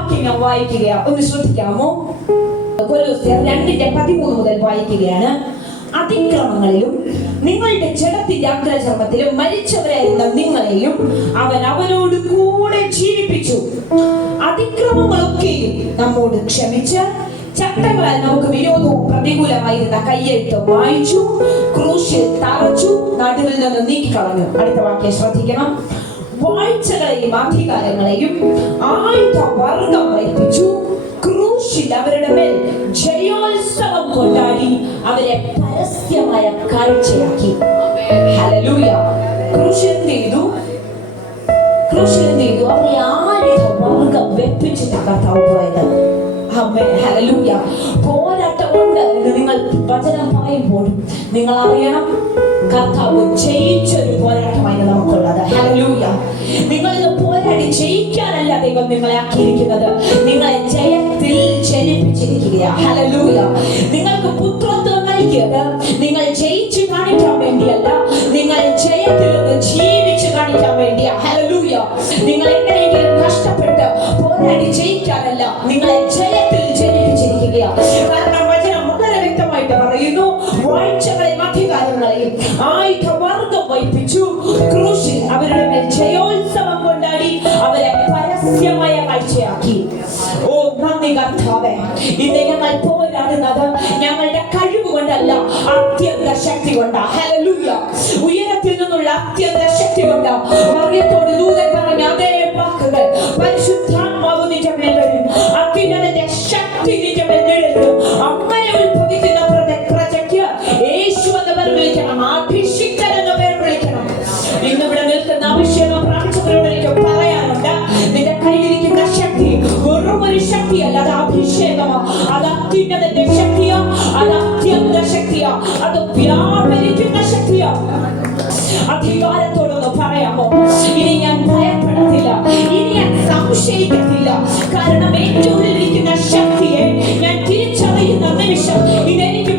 വാക്യം ഞാൻ വായിക്കുകയാണ്, ഒന്ന് ശ്രദ്ധിക്കാമോ? കൊലോസ്യർ 2:13 മുതൽ വായിക്കുകയാണ്. അതിക്രമങ്ങളിലും നിങ്ങളുടെ ജഡത്തിന്റെ അഗ്രചർമ്മത്തിലും മരിച്ചവരായിരുന്ന നിങ്ങളെയും അവൻ അവനോട് കൂടെ ജീവിപ്പിച്ചു. അതിക്രമങ്ങളൊക്കെയും നമ്മോട് ക്ഷമിച്ച് ചട്ടങ്ങളാൽ നമുക്ക് വിരോധവും പ്രതികൂലമായിരുന്ന കയ്യെഴുത്ത് വായിച്ചു, ക്രൂശിൽ തറച്ചു, നടുവിൽ നിന്ന് നീക്കിക്കളഞ്ഞു. അടുത്ത വാക്യം ശ്രദ്ധിക്കണം. വാഴ്ചകളെയും അധികാരങ്ങളെയും ആയുധവർഗം വഹിപ്പിച്ചു, ക്രൂശിൽ അവരുടെ മേൽ ജയോത്സവം കൊണ്ടാടി അവരെ പരസ്യമായ കാഴ്ചയാക്കി. ഹല്ലേലൂയ. ക്രൂശിൽ എന്ത് ചെയ്തു? അവരെ ആയുധവർഗം വെപ്പിച്ചിട്ട് കർത്താവ് പോയത്. ഹല്ലേലൂയ. പോരാട്ടമുണ്ട് എന്ന് നിങ്ങൾ വചനം പറയുമ്പോൾ നിങ്ങൾ അറിയണം, കർത്താവ് ജയിച്ചൊരു പോരാട്ടമാണ് നമുക്കുള്ളത്. ഹല്ലേലൂയ. നിങ്ങൾ ഇന്ന് പോരാടി ജയിക്കാനല്ല ദൈവം നിങ്ങളെ ആക്കിയിരിക്കുന്നത്, നിങ്ങളെ ജയത്തിൽ ജനിപ്പിച്ചിരിക്കുകയാണ്. ഹല്ലേലൂയ. നിങ്ങൾക്ക് പുത്രത്വം നൽകിയത് നിങ്ങൾ ജയിച്ചു കാണിക്കാൻ വേണ്ടിയല്ല, നിങ്ങൾ ജയത്തിൽ ഒന്ന് ജീവിച്ച് കാണിക്കാൻ വേണ്ടിയാ. ഹല്ലേലൂയ. നിങ്ങൾ എങ്ങനെയെങ്കിലും കഷ്ടപ്പെട്ട് പോരാടി ജയിക്കാനല്ല, നിങ്ങളെ ജയത്തിൽ ജനിപ്പിച്ചിരിക്കുകയാണ്. കാരണം വചനം വളരെ വ്യക്തമായിട്ട് പറയുന്നു, വാഴ്ചകളെയും അധികാരങ്ങളെയും ആയുധവർഗം വഹിപ്പിച്ചു, ക്രൂശിൽ അവരുടെ മേൽ ജയോത്സവം കൊണ്ടാടി അവരെ പരസ്യമായ കാഴ്ചയാക്കി. ഓ നന്ദി കർത്താവേ. ഇന്ന് ഞങ്ങൾ പോരാടുന്നത് ഞങ്ങളുടെ കഴിവ് കൊണ്ടല്ല, അത്യന്ത ശക്തി കൊണ്ടാ. ഹല്ലേലൂയ. ഉയരത്തിൽ നിന്നുള്ള അത്യന്ത ശക്തി കൊണ്ടാ. മറിയത്തോട് ദൂതൻ പറഞ്ഞ അതേ വാക്കുകൾ, പരിശുദ്ധാത്മാവ് നിന്റെ മേൽ വരും, അത്യുന്നതന്റെ ശക്തി നിന്റെ മേൽ നിഴലും. അങ്ങനെ ഉത്ഭവിക്കുന്ന പ്രജയ്ക്ക് യേശു എന്ന് പേർ വിളിക്കണം, അഭിഷിക്തൻ എന്ന് പേർ വിളിക്കണം. ഇന്നിവിടെ നിൽക്കുന്ന അഭിഷേകം പ്രാപിച്ചവരോട് എനിക്ക് പറയാനുണ്ട്, നിന്റെ കയ്യിലിരിക്കുന്ന ശക്തി വെറും ഒരു ശക്തിയല്ല, അത് അഭിഷേകമാണ്, അത് അത്യുന്നതന്റെ ശക്തിയാ, അത് അത്യന്ത ശക്തിയാ, അത് വ്യാപരിക്കുന്ന ശക്തിയാ. അധികാരത്തോടൊന്ന് പറയാമോ? ഇനി ഞാൻ ഭയപ്പെടത്തില്ല, ഇനി ഞാൻ സംശയിക്കത്തില്ല. കാരണം ഏറ്റവും ഇരിക്കുന്ന ശക്തിയെ ഞാൻ തിരിച്ചറിയുന്ന നിമിഷം ഇതെനിക്ക്